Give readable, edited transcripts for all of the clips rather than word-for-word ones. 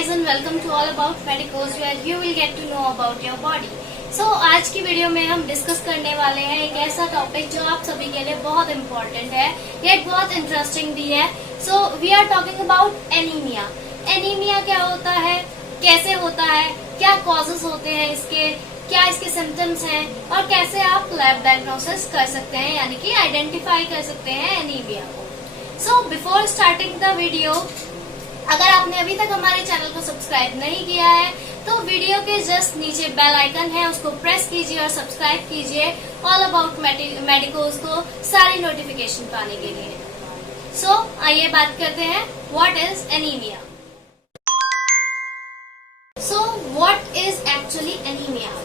guys and welcome to All About Medicos where you will get to know about your body. So आज की video में हम discuss करने वाले हैं एक ऐसा टॉपिक जो आप सभी के लिए बहुत इम्पोर्टेंट है, यह बहुत इंटरेस्टिंग भी है. So we are talking about anaemia. Anaemia क्या होता है, कैसे होता है, क्या कॉजेस होते हैं इसके, क्या इसके सिम्टम्स हैं और कैसे आप लैब डायग्नोसिस कर सकते हैं, यानी कि आइडेंटिफाई कर सकते हैं एनीमिया को. So before starting the video, अगर आपने अभी तक हमारे चैनल को सब्सक्राइब नहीं किया है तो वीडियो के जस्ट नीचे बेल आइकन है, उसको प्रेस कीजिए और सब्सक्राइब कीजिए ऑल अबाउट मेडिकोस को सारी नोटिफिकेशन पाने के लिए. सो आइए बात करते हैं what is anaemia. So what is actually anemia?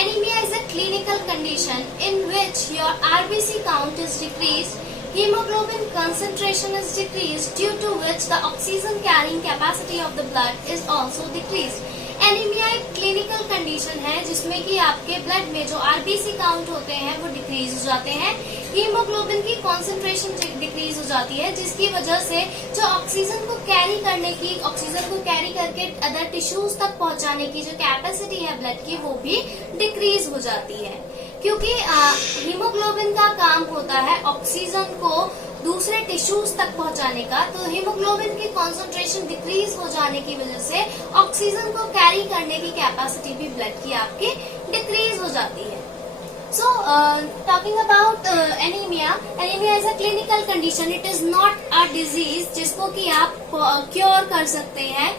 Anemia is a clinical condition in which your RBC count is decreased, hemoglobin concentration is decreased, due to which the oxygen carrying capacity of the blood is also decreased. Anaemia एक clinical condition है जिसमें कि आपके blood में जो RBC count होते हैं वो डिक्रीज हो जाते हैं, हीमोग्लोबिन की कॉन्सेंट्रेशन डिक्रीज हो जाती है, जिसकी वजह से जो ऑक्सीजन को कैरी करके अदर टिश्यूज तक पहुंचाने की जो कैपेसिटी है ब्लड की वो भी डिक्रीज हो जाती है. क्योंकि हीमोग्लोबिन का काम होता है ऑक्सीजन को दूसरे टिश्यूज तक पहुंचाने का, तो हीमोग्लोबिन की कॉन्सेंट्रेशन डिक्रीज हो जाने की वजह से ऑक्सीजन को कैरी करने की कैपेसिटी भी ब्लड की आपकी डिक्रीज हो जाती है. So, talking about anemia is a clinical condition. It is not a disease जिसको कि आप क्योर कर सकते हैं.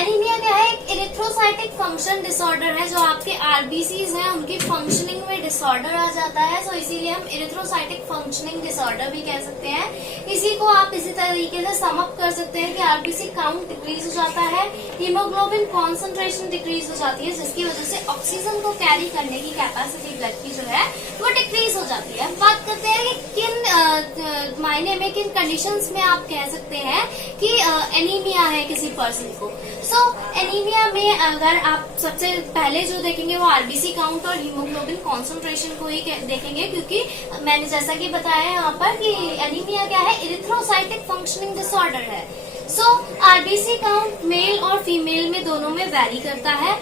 एनीमिया क्या है, एक इरिथ्रोसाइटिक फंक्शन डिसऑर्डर है. जो आपके आरबीसीज हैं उनकी फंक्शनिंग में डिसऑर्डर आ जाता है. इसीलिए हम इरिथ्रोसाइटिक फंक्शनिंग डिसऑर्डर भी कह सकते हैं. इसी को आप इसी तरीके से सम अप कर सकते हैं कि आरबीसी काउंट डिक्रीज हो जाता है, हीमोग्लोबिन कॉन्सेंट्रेशन डिक्रीज हो जाती है, जिसकी वजह से ऑक्सीजन को कैरी करने की कैपेसिटी ब्लड की जो है वो डिक्रीज हो जाती है. बात करते हैं कि किन मायने में, किन कंडीशंस में आप कह सकते हैं कि एनीमिया है किसी पर्सन को. एनीमिया में अगर आप सबसे पहले जो देखेंगे वो आरबीसी काउंट और हीमोग्लोबिन कॉन्सेंट्रेशन को ही देखेंगे, क्योंकि मैंने जैसा कि बताया यहाँ पर कि एनीमिया क्या है, इरिथ्रोसाइटिक फंक्शनिंग डिसऑर्डर है. आरबीसी काउंट मेल और फीमेल में दोनों में वैरी करता है.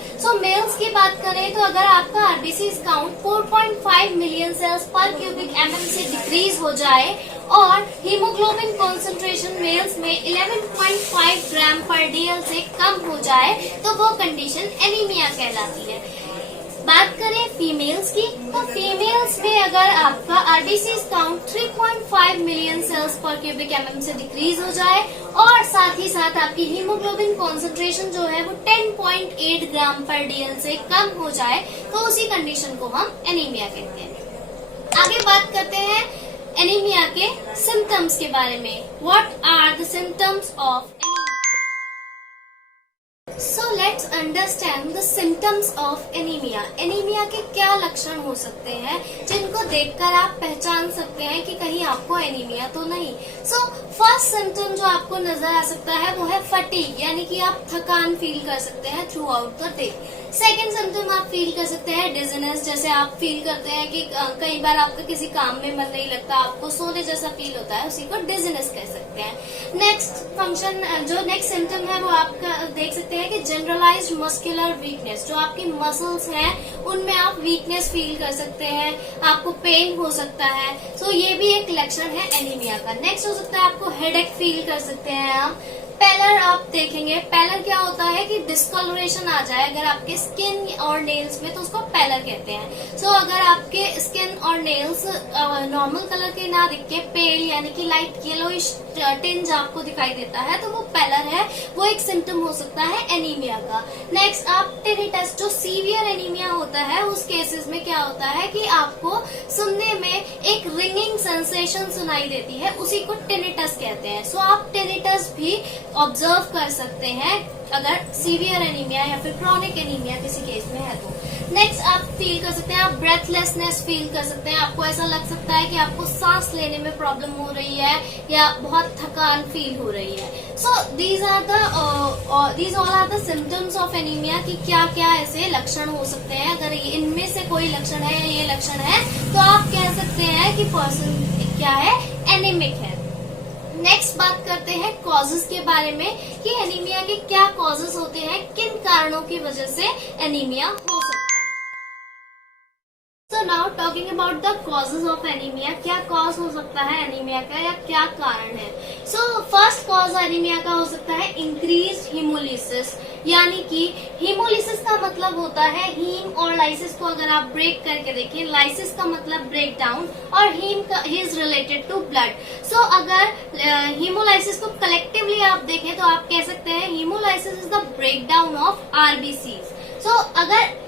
मेल्स की बात करें तो अगर आपका आरबीसी काउंट 4.5 मिलियन सेल्स पर क्यूबिक एमएम से डिक्रीज हो जाए और हीमोग्लोबिन कॉन्सेंट्रेशन मेल्स में 11.5 ग्राम पर डीएल से कम हो जाए तो वो कंडीशन एनीमिया कहलाती है. बात करें फीमेल्स की, तो फीमेल्स में अगर आपका आरबीसी काउंट 3.5 मिलियन सेल्स पर क्यूबिक एमएम से डिक्रीज हो जाए और साथ ही साथ आपकी हीमोग्लोबिन कॉन्सेंट्रेशन जो है वो 10.8 ग्राम पर डीएल से कम हो जाए तो उसी कंडीशन को हम एनीमिया कहते हैं. आगे बात करते हैं एनीमिया के सिम्टम्स के बारे में. What are the symptoms of anaemia? So let's understand the symptoms of anemia. Anaemia के क्या लक्षण हो सकते हैं जिनको देखकर आप पहचान सकते हैं कि कहीं आपको एनीमिया तो नहीं. फर्स्ट सिम्टम जो आपको नजर आ सकता है वो है फटीग, यानी कि आप थकान फील कर सकते हैं through out the day. Second symptom आप फील कर सकते हैं डिजीनेस, जैसे आप फील करते हैं कि कई बार आपका किसी काम में मन नहीं लगता, आपको सोने जैसा फील होता है, उसी को डिजीनेस कह सकते हैं. नेक्स्ट सिम्टम है वो आपका देख सकते हैं कि जनरलाइज्ड मस्कुलर वीकनेस. जो आपकी मसल्स हैं उनमें आप वीकनेस फील कर सकते हैं, आपको पेन हो सकता है. ये भी एक लक्षण है एनीमिया का. नेक्स्ट हो सकता है आपको हेडेक फील कर सकते हैं आप. पैलर आप देखेंगे, पैलर क्या होता है कि डिस्कलरेशन आ जाए अगर आपके स्किन और नेल्स में, तो उसको पैलर कहते हैं. अगर आपके स्किन और नेल्स नॉर्मल कलर के ना दिख के पेल यानी कि लाइट येलोइश टिंज आपको दिखाई देता है तो वो पैलर है, वो एक सिम्टम हो सकता है एनीमिया का. नेक्स्ट आप टिनिटस, जो सीवियर एनीमिया होता है उस केसेस में क्या होता है कि आपको सुनने में एक रिंगिंग सेंसेशन सुनाई देती है, उसी को टिनिटस कहते हैं. आप टिनिटस भी ऑब्जर्व कर सकते हैं अगर सीवियर एनीमिया या फिर क्रॉनिक एनीमिया किसी केस में है तो. नेक्स्ट आप फील कर सकते हैं, आप ब्रेथलेसनेस फील कर सकते हैं. आपको ऐसा लग सकता है कि आपको सांस लेने में प्रॉब्लम हो रही है या बहुत थकान फील हो रही है. These all are the symptoms of anaemia कि क्या क्या ऐसे लक्षण हो सकते हैं. अगर इनमें से कोई लक्षण है या ये लक्षण है तो आप कह सकते हैं कि पर्सन क्या है, एनीमिक है. नेक्स्ट बात करते हैं कॉजेस के बारे में कि एनीमिया के क्या कॉजेस होते हैं, किन कारणों की वजह से एनीमिया हो सकता है। So now talking about the causes of anemia, क्या कॉज हो सकता है एनीमिया का या क्या कारण है। So फर्स्ट कॉज एनीमिया का हो सकता है इंक्रीज्ड हीमोलिसिस, यानी कि हीमोलिसिस का मतलब होता है हीम और लाइसिस को अगर आप ब्रेक करके देखें, लाइसिस का मतलब ब्रेक डाउन और हीम का इज रिलेटेड टू ब्लड। सो अगर हीमोलाइसिस को कलेक्टिवली आप देखें तो आप कह सकते हैं haemolysis is the breakdown of RBCs. So अगर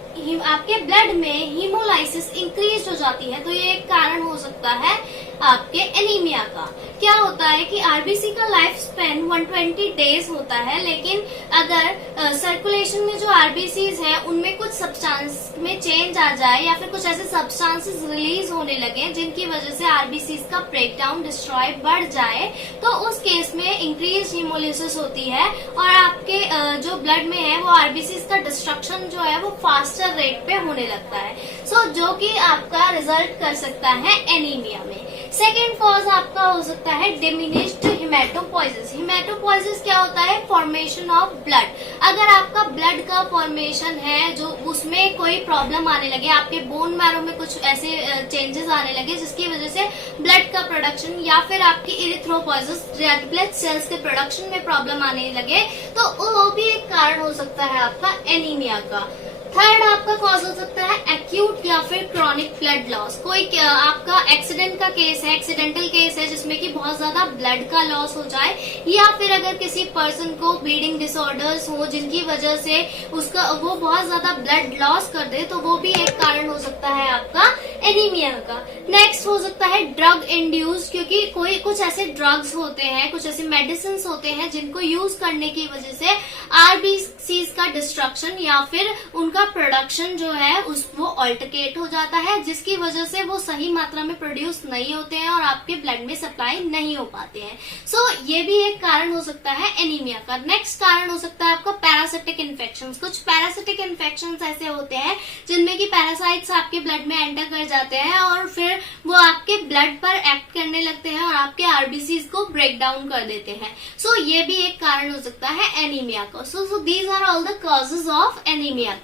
आपके ब्लड में हीमोलाइसिस इंक्रीज हो जाती है तो ये एक कारण हो सकता है आपके एनीमिया का। क्या होता है कि आरबीसी का लाइफ स्पेन 120 डेज होता है, लेकिन अगर सर्कुलेशन में जो आरबीसीज है उनमें कुछ सब्सटेंस में चेंज आ जाए या फिर कुछ ऐसे सब्सटेंसेस रिलीज होने लगे जिनकी वजह से आरबीसीज का ब्रेकडाउन डिस्ट्रॉय बढ़ जाए, तो उस केस में इंक्रीज हीमोलिसिस होती है और आपके जो ब्लड में है वो आरबीसीज का डिस्ट्रक्शन जो है वो फास्टर रेट पे होने लगता है। सो जो कि आपका रिजल्ट कर सकता है एनीमिया में। सेकेंड कॉज आपका हो सकता है डिमिनिश्ड हिमेटोपोइसिस। हिमेटोपोइसिस क्या होता है? Formation of blood. अगर आपका ब्लड का फॉर्मेशन है जो उसमें कोई प्रॉब्लम आने लगे, आपके बोन मैरो में कुछ ऐसे चेंजेस आने लगे जिसकी वजह से ब्लड का प्रोडक्शन या फिर आपकी इरिथ्रोपोइसिस रेड ब्लड सेल्स के प्रोडक्शन में प्रॉब्लम आने लगे, तो वो भी एक कारण हो सकता है आपका एनीमिया का। थर्ड आपका कॉज हो सकता है एक्यूट या फिर क्रॉनिक ब्लड लॉस। कोई आपका एक्सीडेंट का केस है, एक्सीडेंटल केस है जिसमें कि बहुत ज्यादा ब्लड का लॉस हो जाए, या फिर अगर किसी पर्सन को ब्लीडिंग डिसऑर्डर्स हो जिनकी वजह से उसका वो बहुत ज्यादा ब्लड लॉस कर दे, तो वो भी एक कारण हो सकता है आपका एनीमिया का। नेक्स्ट हो सकता है ड्रग इंड्यूस्ड, क्योंकि कोई कुछ ऐसे ड्रग्स होते हैं, कुछ ऐसे मेडिसिन होते हैं जिनको यूज करने की वजह से आरबीसीज का डिस्ट्रक्शन या फिर उनका प्रोडक्शन जो है वो ऑल्टरकेट हो जाता है, जिसकी वजह से वो सही मात्रा में प्रोड्यूस नहीं होते हैं और आपके ब्लड में सप्लाई नहीं हो पाते हैं। सो ये भी एक कारण हो सकता है एनीमिया का। नेक्स्ट कारण हो सकता है आपका पैरासिटिक इन्फेक्शन। कुछ पैरासिटिक इन्फेक्शन ऐसे होते हैं जिनमें कि पैरासाइट्स आपके ब्लड में एंटर कर जाते हैं और फिर वो आपके ब्लड पर एक्ट करने लगते हैं और आपके आरबीसीज को ब्रेक डाउन कर देते हैं। सो ये भी एक कारण हो सकता है एनीमिया का। So these are all the causes of anaemia.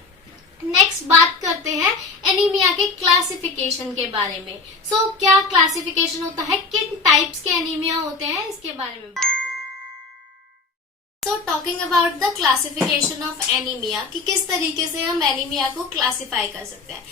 Next बात करते हैं एनीमिया के क्लासिफिकेशन के बारे में। क्या क्लासिफिकेशन होता है, किन टाइप्स के एनीमिया होते हैं, इसके बारे में बात करेंगे। Talking about the classification of anaemia कि किस तरीके से हम एनीमिया को क्लासिफाई कर सकते हैं।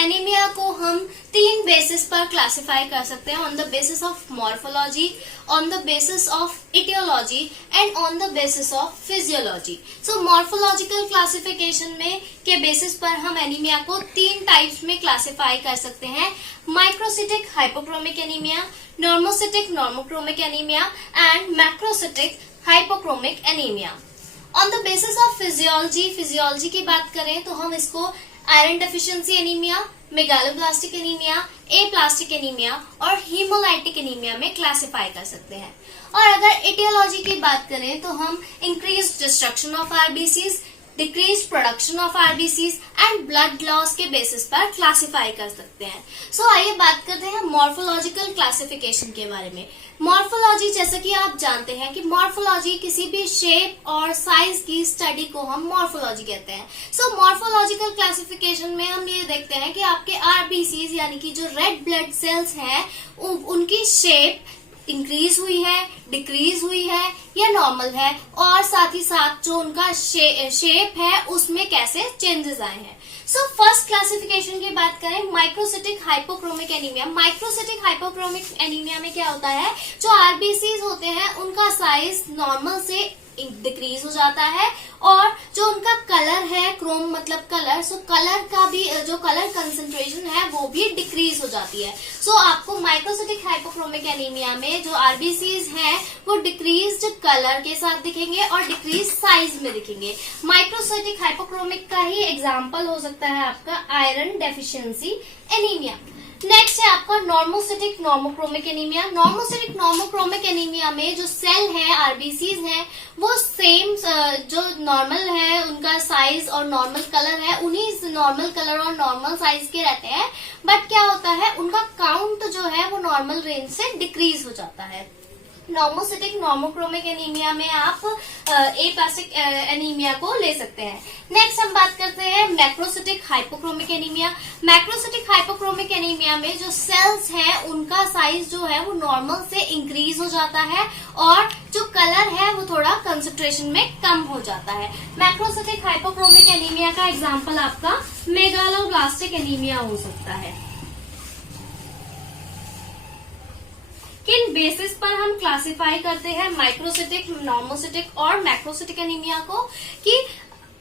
एनीमिया को हम 3 बेसिस पर क्लासिफाई कर सकते हैं, on the basis of morphology, on the basis of aetiology and on the basis of physiology. Morphological classification में के बेसिस पर हम एनीमिया को 3 टाइप्स में क्लासिफाई कर सकते हैं, microcytic hypochromic anaemia, normocytic normochromic anaemia and macrocytic hypochromic anaemia. On the basis of physiology की बात करें तो हम इसको iron deficiency anaemia, megaloblastic anaemia, aplastic anaemia और हीमोलाइटिक एनीमिया में क्लासिफाई कर सकते हैं। और अगर इटियोलॉजी की बात करें तो हम increase destruction of RBCs, decrease production of RBCs and blood loss के बेसिस पर क्लासिफाई कर सकते हैं। आइए बात करते हैं मॉर्फोलॉजिकल क्लासिफिकेशन के बारे में। मॉर्फोलॉजी, जैसा कि आप जानते हैं कि मॉर्फोलॉजी किसी भी शेप और साइज की स्टडी को हम मॉर्फोलॉजी कहते हैं। मॉर्फोलॉजिकल क्लासिफिकेशन में हम ये देखते हैं कि आपके आरबीसीज यानी कि जो रेड ब्लड सेल्स हैं उनकी शेप इंक्रीज हुई है, डिक्रीज हुई है या नॉर्मल है, और साथ ही साथ जो उनका शेप है उसमें कैसे चेंजेस आए हैं। फर्स्ट क्लासिफिकेशन की बात करें, microcytic hypochromic anaemia. Microcytic hypochromic anaemia में क्या होता है, जो आरबीसीज होते हैं उनका साइज नॉर्मल से डिक्रीज हो जाता है और जो उनका कलर है, क्रोम मतलब कलर, कलर का भी जो कलर कंसंट्रेशन है वो भी डिक्रीज हो जाती है। आपको माइक्रोसिटिक हाइपोक्रोमिक एनीमिया में जो आरबीसीज हैं वो डिक्रीज्ड कलर के साथ दिखेंगे और डिक्रीज साइज में दिखेंगे। माइक्रोसिटिक हाइपोक्रोमिक का ही एग्जाम्पल हो सकता है आपका आयरन डेफिशिएंसी एनीमिया। नेक्स्ट है आपका normocytic normochromic anaemia. Normocytic normochromic anaemia में जो सेल है, आरबीसीज हैं, वो सेम जो नॉर्मल है उनका साइज और नॉर्मल कलर है, उन्हीं नॉर्मल कलर और नॉर्मल साइज के रहते हैं, बट क्या होता है उनका काउंट जो है वो नॉर्मल रेंज से डिक्रीज हो जाता है। नॉर्मोसिटिक नॉर्मोक्रोमिक एनीमिया में आप एप्लास्टिक एनीमिया को ले सकते हैं। नेक्स्ट हम बात करते हैं macrocytic hypochromic anaemia. Macrocytic hypochromic anaemia में जो सेल्स हैं उनका साइज जो है वो नॉर्मल से इंक्रीज हो जाता है और जो कलर है वो थोड़ा कंसंट्रेशन में कम हो जाता है। मैक्रोसिटिक हाइपोक्रोमिक एनीमिया का एग्जांपल आपका मेगालोब्लास्टिक एनीमिया हो सकता है। किन बेसिस पर हम क्लासिफाई करते हैं माइक्रोसिटिक, नॉर्मोसिटिक और मैक्रोसिटिक एनीमिया को, कि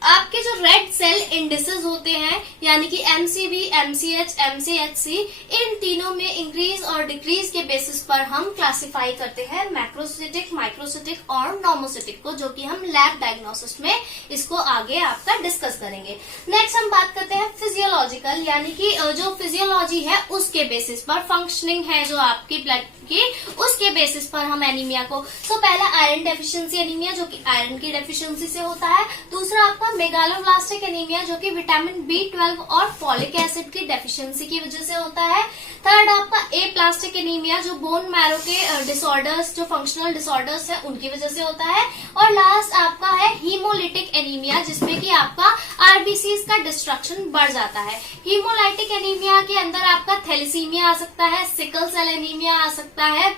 आपके जो रेड सेल इंडिसेस होते हैं यानी कि MCV, MCH, MCHC, इन तीनों में इंक्रीज और डिक्रीज के बेसिस पर हम क्लासिफाई करते हैं मैक्रोसिटिक, माइक्रोसिटिक और नॉर्मोसिटिक को, जो कि हम लैब डायग्नोसिस में इसको आगे आपका डिस्कस करेंगे। नेक्स्ट हम बात करते हैं फिजियोलॉजिकल, यानी कि जो फिजियोलॉजी है उसके बेसिस पर, फंक्शनिंग है जो आपकी ब्लड की, उसके बेसिस पर हम एनीमिया को, तो पहला आयरन डेफिशिएंसी एनीमिया जो कि आयरन की डेफिशिएंसी से होता है। दूसरा आपका मेगालोब्लास्टिक एनीमिया जो कि विटामिन B12 और फॉलिक एसिड की डेफिशिएंसी की वजह से होता है। थर्ड आपका एप्लास्टिक एनीमिया जो बोन मैरो के डिसऑर्डर्स, जो फंक्शनल डिसऑर्डर्स है उनकी वजह से होता है। और लास्ट आपका है हीमोलिटिक एनीमिया, जिसमें कि आपका आरबीसीज का डिस्ट्रक्शन बढ़ जाता है। हीमोलाइटिक एनीमिया के अंदर आपका थैलेसीमिया आ सकता है, सिकल सेल एनीमिया आ सकता है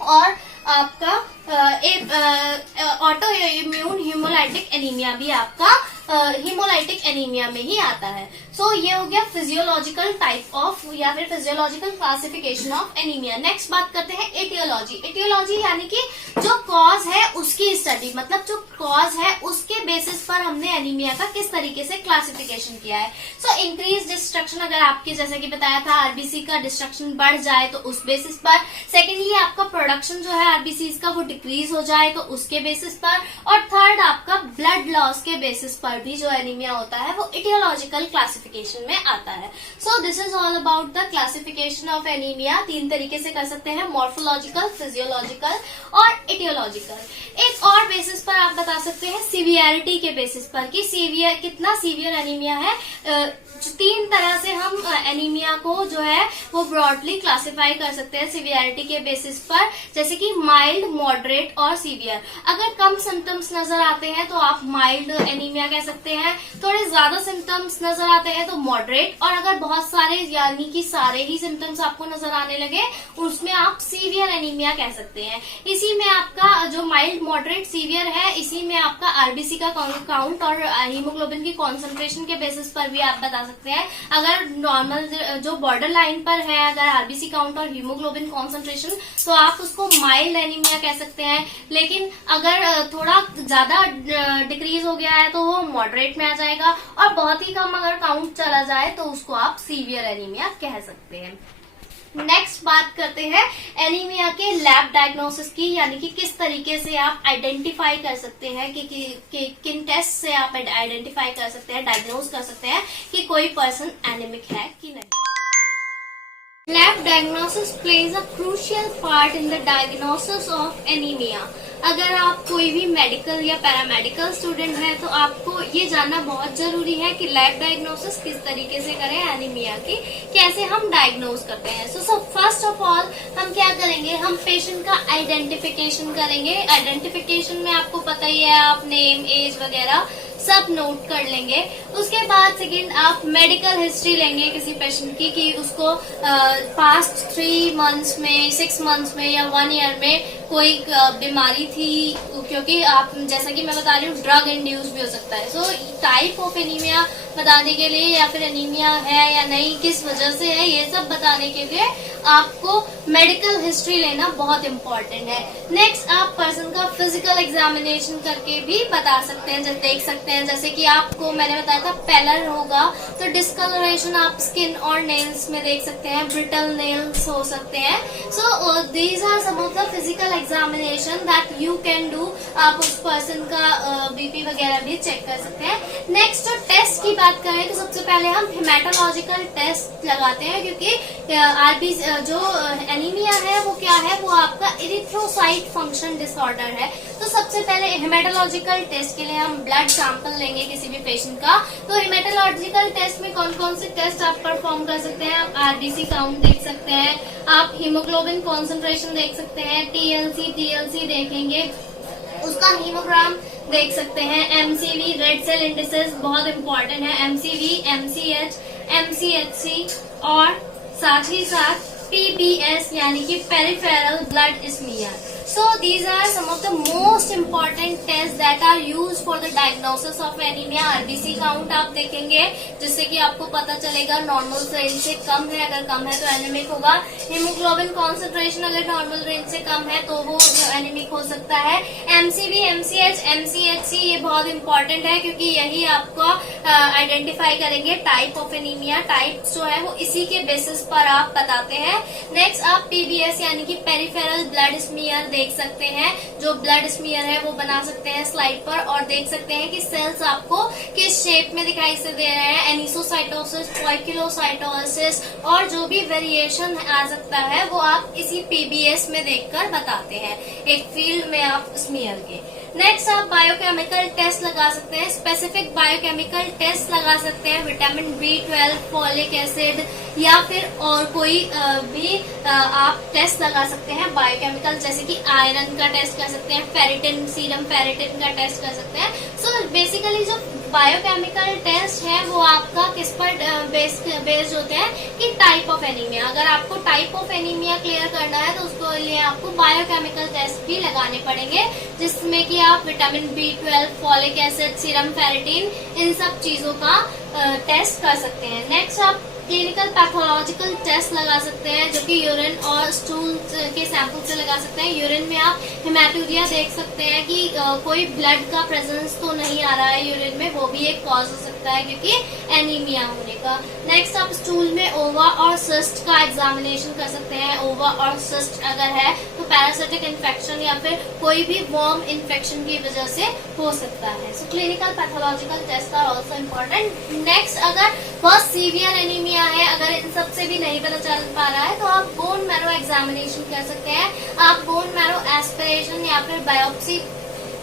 और आपका ऑटो इम्यून हीमोलाइटिक एनीमिया भी आपका हीमोलाइटिक एनीमिया में ही आता है। सो ये हो गया फिजियोलॉजिकल टाइप ऑफ या फिर physiological classification of anaemia. Next बात करते हैं एटियोलॉजी। एटियोलॉजी यानी कि जो कॉज है उसकी स्टडी, मतलब जो कॉज है उसके बेसिस पर हमने एनीमिया का किस तरीके से क्लासिफिकेशन किया है। सो इंक्रीज डिस्ट्रक्शन, अगर आपके जैसे कि बताया था आरबीसी का डिस्ट्रक्शन बढ़ जाए तो उस बेसिस पर। सेकेंडली आपका प्रोडक्शन जो है आरबीसी का वो डिक्रीज हो जाए तो उसके बेसिस पर। और थर्ड आपका ब्लड लॉस के बेसिस पर भी जो एनीमिया होता है वो एटियोलॉजिकल क्लासिफिकेशन में आता है। सो this is all about the classification of anaemia. तीन तरीके से कर सकते हैं, मॉर्फोलॉजिकल, फिजियोलॉजिकल और एटियोलॉजिकल। एक और बेसिस पर आप बता सकते हैं सीवियरिटी के बेसिस पर कि कितना सीवियर एनीमिया है। तीन तरह से हम एनीमिया को जो है वो ब्रॉडली क्लासिफाई कर सकते हैं सीवियरिटी के बेसिस पर, जैसे कि माइल्ड, मॉडरेट और सीवियर। अगर कम सिम्टम्स नजर आते हैं तो आप माइल्ड एनीमिया कह सकते हैं, थोड़े ज्यादा सिम्टम्स नजर आते हैं तो मॉडरेट, और अगर बहुत सारे यानी कि सारे ही सिम्टम्स आपको नजर आने लगे उसमें आप सीवियर एनीमिया कह सकते हैं। इसी में आपका जो माइल्ड, मॉडरेट, सीवियर है, इसी में आपका आरबीसी का काउंट और हीमोग्लोबिन की कॉन्सेंट्रेशन के बेसिस पर भी आप बता सकते हैं। अगर नॉर्मल जो बॉर्डर लाइन पर है अगर आरबीसी काउंट और हीमोग्लोबिन कॉन्सेंट्रेशन, तो आप उसको माइल्ड एनीमिया कह सकते हैं। लेकिन अगर थोड़ा ज्यादा डिक्रीज हो गया है तो वो मॉडरेट में आ जाएगा, और बहुत ही कम अगर काउंट चला जाए तो उसको आप सीवियर एनीमिया कह सकते हैं। नेक्स्ट बात करते हैं एनीमिया के लैब डायग्नोसिस की, यानी कि किस तरीके से आप आइडेंटिफाई कर सकते हैं कि किन टेस्ट से आप आइडेंटिफाई कर सकते हैं, डायग्नोज कर सकते हैं कि कोई पर्सन एनीमिक है कि नहीं। Lab diagnosis plays a crucial part in the diagnosis of anaemia. अगर आप कोई भी मेडिकल या पैरामेडिकल स्टूडेंट है तो आपको ये जानना बहुत जरूरी है कि लैब डायग्नोसिस किस तरीके से करें एनीमिया की, कैसे हम डायग्नोज करते हैं। सो फर्स्ट ऑफ ऑल हम क्या करेंगे, हम पेशेंट का आइडेंटिफिकेशन करेंगे। आइडेंटिफिकेशन में आपको पता ही है, आप नेम, एज वगैरह सब नोट कर लेंगे। उसके बाद सेकेंड आप मेडिकल हिस्ट्री लेंगे किसी पेशेंट की, कि उसको पास्ट 3 मंथ्स में, 6 मंथ्स में या 1 ईयर में कोई बीमारी थी, क्योंकि आप जैसा कि मैं बता रही हूँ ड्रग इंड्यूस भी हो सकता है। सो टाइप ऑफ एनीमिया बताने के लिए, या फिर एनीमिया है या नहीं, किस वजह से है, ये सब बताने के लिए आपको मेडिकल हिस्ट्री लेना बहुत इम्पोर्टेंट है। नेक्स्ट आप पर्सन का फिजिकल एग्जामिनेशन करके भी बता सकते हैं, देख सकते हैं। जैसे कि आपको मैंने बताया था पेलर होगा तो डिस्कलरेशन आप स्किन और नेल्स में देख सकते हैं, ब्रिटल नेल्स हो सकते हैं। So these are some of the physical examination that you can do. आप उस पर्सन का बीपी वगैरह भी चेक कर सकते हैं। नेक्स्ट टेस्ट की बात करें तो सबसे पहले हम हेमाटोलॉजिकल टेस्ट लगाते हैं, क्योंकि जो एनीमिया है वो क्या है, वो आपका इरिथ्रोसाइट फंक्शन डिसऑर्डर है। तो सबसे पहले हेमेटोलॉजिकल टेस्ट के लिए हम ब्लड सैंपल लेंगे किसी भी पेशेंट का। तो हेमेटोलॉजिकल टेस्ट में कौन कौन से टेस्ट आप परफॉर्म कर सकते हैं? आप आरबीसी काउंट देख सकते हैं, आप हीमोग्लोबिन कॉन्सेंट्रेशन देख सकते हैं, टीएलसी देखेंगे, उसका हीमोग्राम देख सकते हैं, एमसीवी रेड सेल इंडिसेस बहुत इंपॉर्टेंट है, एमसीवी, एमसीएच, एमसीएचसी और साथ ही साथ पीबीएस यानी कि peripheral blood smear. So these are some of the most important tests that are used for the diagnosis of anemia। RBC count आप देखेंगे जिससे कि आपको पता चलेगा नॉर्मल रेंज से कम है, अगर कम है तो एनीमिक होगा। हीमोग्लोबिन कॉन्सेंट्रेशन अगर नॉर्मल रेंज से कम है तो वो एनीमिक हो सकता है। एमसीवी, एमसीएच, एमसीएचसी ये बहुत इंपॉर्टेंट है क्योंकि यही आपको आइडेंटिफाई करेंगे टाइप ऑफ एनीमिया। टाइप जो है वो इसी के बेसिस पर आप बताते हैं। नेक्स्ट आप पीबीएस यानी कि पेरिफेरल ब्लड स्मीयर देख सकते हैं। जो ब्लड स्मीयर है वो बना सकते हैं स्लाइड पर और देख सकते हैं कि सेल्स आपको किस शेप में दिखाई से दे रहे हैं, एनिसोसाइटोसिस, पॉइकिलोसाइटोसिस और जो भी वेरिएशन आ सकता है वो आप इसी पीबीएस में देखकर बताते हैं एक फील्ड में आप स्मीयर के। नेक्स्ट आप बायोकेमिकल टेस्ट लगा सकते हैं, स्पेसिफिक बायोकेमिकल टेस्ट लगा सकते हैं, विटामिन B12, फॉलिक एसिड या फिर और कोई भी आप टेस्ट लगा सकते हैं बायोकेमिकल, जैसे कि आयरन का टेस्ट कर सकते हैं, फेरिटिन, सीरम फेरिटिन का टेस्ट कर सकते हैं। सो बेसिकली जो बायोकेमिकल टेस्ट है वो आपका किस पर बेस्ड होते हैं कि टाइप ऑफ एनीमिया। अगर आपको टाइप ऑफ एनीमिया क्लियर करना है तो उसके लिए आपको बायोकेमिकल टेस्ट भी लगाने पड़ेंगे, जिसमें कि आप vitamin B12, folic acid, serum ferritin इन सब चीजों का टेस्ट कर सकते हैं। नेक्स्ट आप क्लिनिकल पैथोलॉजिकल टेस्ट लगा सकते हैं जो कि यूरिन और स्टूल के सैंपल से लगा सकते हैं। यूरिन में आप हेमेटूरिया देख सकते हैं कि कोई ब्लड का प्रेजेंस तो नहीं आ रहा है यूरिन में, वो भी एक कॉज हो सकता है क्योंकि एनीमिया होने का। नेक्स्ट आप स्टूल में ओवा और सिस्ट का एग्जामिनेशन कर सकते हैं। ओवा और सिस्ट अगर है तो पैरासिटिक इन्फेक्शन या फिर कोई भी वॉर्म इन्फेक्शन की वजह से हो सकता है। So clinical pathological test are also important. Next अगर बहुत सीवियर एनीमिया है, अगर इन सब से भी नहीं पता चल पा रहा है तो आप बोन मैरो एग्जामिनेशन कर सकते हैं। आप बोन मैरो एस्पिरेशन या फिर बायोप्सी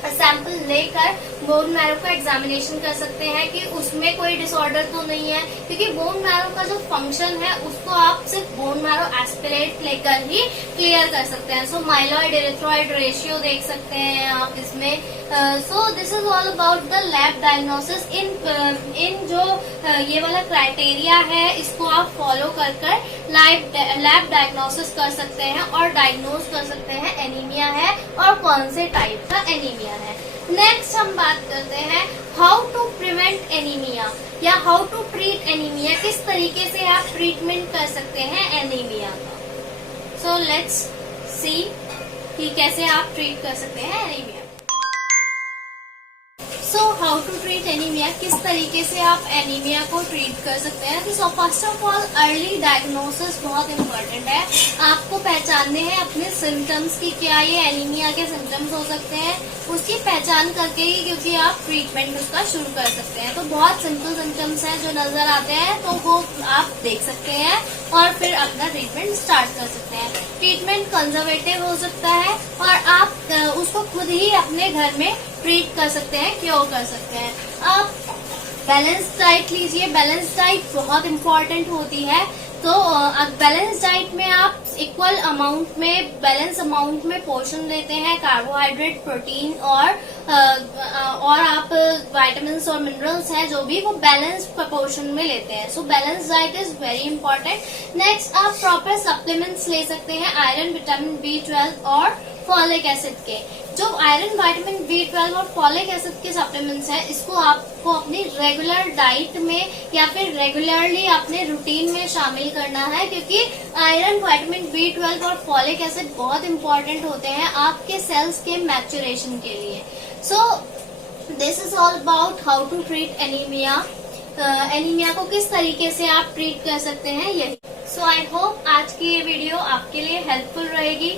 सैंपल लेकर बोन मैरो का एग्जामिनेशन कर सकते हैं कि उसमें कोई डिसऑर्डर तो नहीं है, क्योंकि बोन मैरो का जो फंक्शन है उसको आप सिर्फ बोन मैरो एस्पिरेट लेकर ही क्लियर कर सकते हैं। सो माइलॉइड इरिथ्रॉइड रेशियो देख सकते हैं आप इसमें। So this is all about the lab diagnosis. इन जो ये वाला क्राइटेरिया है इसको आप फॉलो कर लैब डायग्नोसिस कर सकते हैं और डायग्नोज कर सकते हैं एनीमिया है और कौन से टाइप का एनीमिया है। नेक्स्ट हम बात करते हैं हाउ टू प्रिवेंट एनीमिया या हाउ टू ट्रीट एनीमिया। किस तरीके से आप ट्रीटमेंट कर सकते हैं एनीमिया का। सो लेट्स सी कि कैसे आप ट्रीट कर सकते हैं anemia. So how to treat anemia, किस तरीके से आप एनीमिया को ट्रीट कर सकते हैं। तो first of all early diagnosis बहुत इम्पोर्टेंट है। आपको पहचानने हैं अपने सिम्टम्स की, क्या ये एनीमिया के सिम्टम्स हो सकते हैं, उसकी पहचान करके ही क्योंकि आप ट्रीटमेंट उसका शुरू कर सकते हैं। तो बहुत सिंपल सिम्टम्स हैं जो नजर आते हैं तो वो आप देख सकते हैं और फिर अपना ट्रीटमेंट स्टार्ट कर सकते हैं। ट्रीटमेंट कंजर्वेटिव हो सकता है और आप उसको खुद ही अपने घर में ट्रीट कर सकते हैं, क्योर कर सकते हैं। आप बैलेंस डाइट लीजिए, बैलेंस डाइट बहुत इम्पोर्टेंट होती है। तो बैलेंस डाइट में आप इक्वल अमाउंट में, बैलेंस अमाउंट में पोर्शन लेते हैं, कार्बोहाइड्रेट, प्रोटीन और आप विटामिन्स और मिनरल्स हैं जो भी वो बैलेंस प्रोपोर्शन में लेते हैं। So balance diet is very important. Next आप प्रॉपर सप्लीमेंट्स ले सकते हैं आयरन, विटामिन B12 और फॉलिक एसिड के। जो आयरन, विटामिन B12 और फॉलिक एसिड के सप्लीमेंट्स हैं इसको आपको अपनी रेगुलर डाइट में या फिर रेगुलरली अपने रूटीन में शामिल करना है, क्योंकि आयरन, विटामिन B12 और फॉलिक एसिड बहुत इंपॉर्टेंट होते हैं आपके सेल्स के मैच्योरेशन के लिए। So this is all about how to treat anemia. Anemia को किस तरीके से आप ट्रीट कर सकते हैं यही। सो आई होप आज की ये वीडियो आपके लिए हेल्पफुल रहेगी।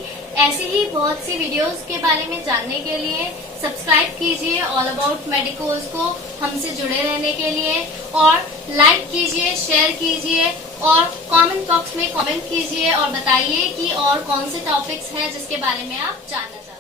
ऐसी ही बहुत सी वीडियोस के बारे में जानने के लिए सब्सक्राइब कीजिए ऑल अबाउट मेडिकोज को हमसे जुड़े रहने के लिए, और लाइक कीजिए, शेयर कीजिए और कमेंट बॉक्स में कमेंट कीजिए और बताइए कि और कौन से टॉपिक्स हैं जिसके बारे में आप जानना चाहते हैं।